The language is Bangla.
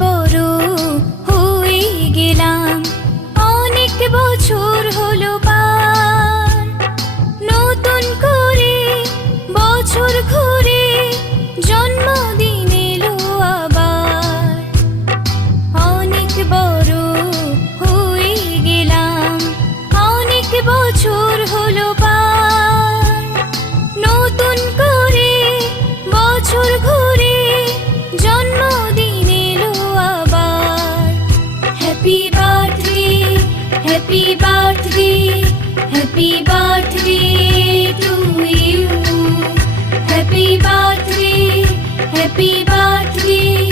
বড় হয়ে গেলাম, অনেক বছর হলো পার। নতুন করে বছর ঘুরে জন্মদিন এলো আবার। অনেক বড় হয়ে গেলাম, অনেক বছর হলো পার। নতুন করে বছর ঘুরে জন্মদিন এলো আবার। Happy birthday, happy birthday, happy birthday to you. Happy birthday, happy birthday,